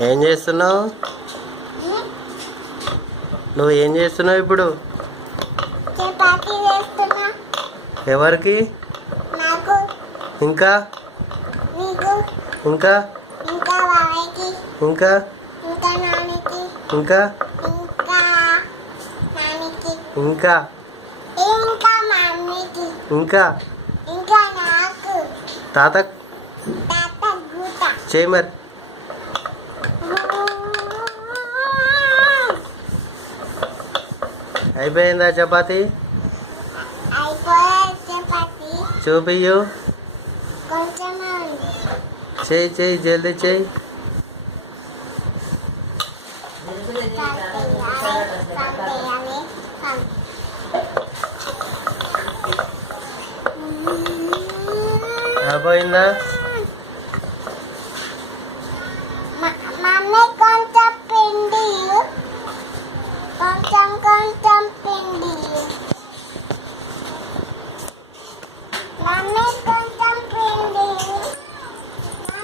ఏం చేస్తున్నావు? నువ్వు ఏం చేస్తున్నావు ఇప్పుడు? చపాతీ చేస్తున్నా. ఎవరికి? నాకు. ఇంకా? నీకు. ఇంకా? ఇంకా బాబాయ్కి. ఇంకా? ఇంకా నానికి. ఇంకా? ఇంకా నానికి. ఇంకా? ఇంకా మమ్మీకి. ఇంకా? ఇంకా నాకు. తాత తాత గూత. చేయి మరి. అయిపోయిందా చపాతి? అయిపోయే చపాతీ చూపియ్యు. కొంచెమే ఉంది. చేయి చేయి జల్దీ చేయి. సంతేయాలి. అయిపోయిందా? మమ్మీ కొంచెం పిండి కొంచెం పిండి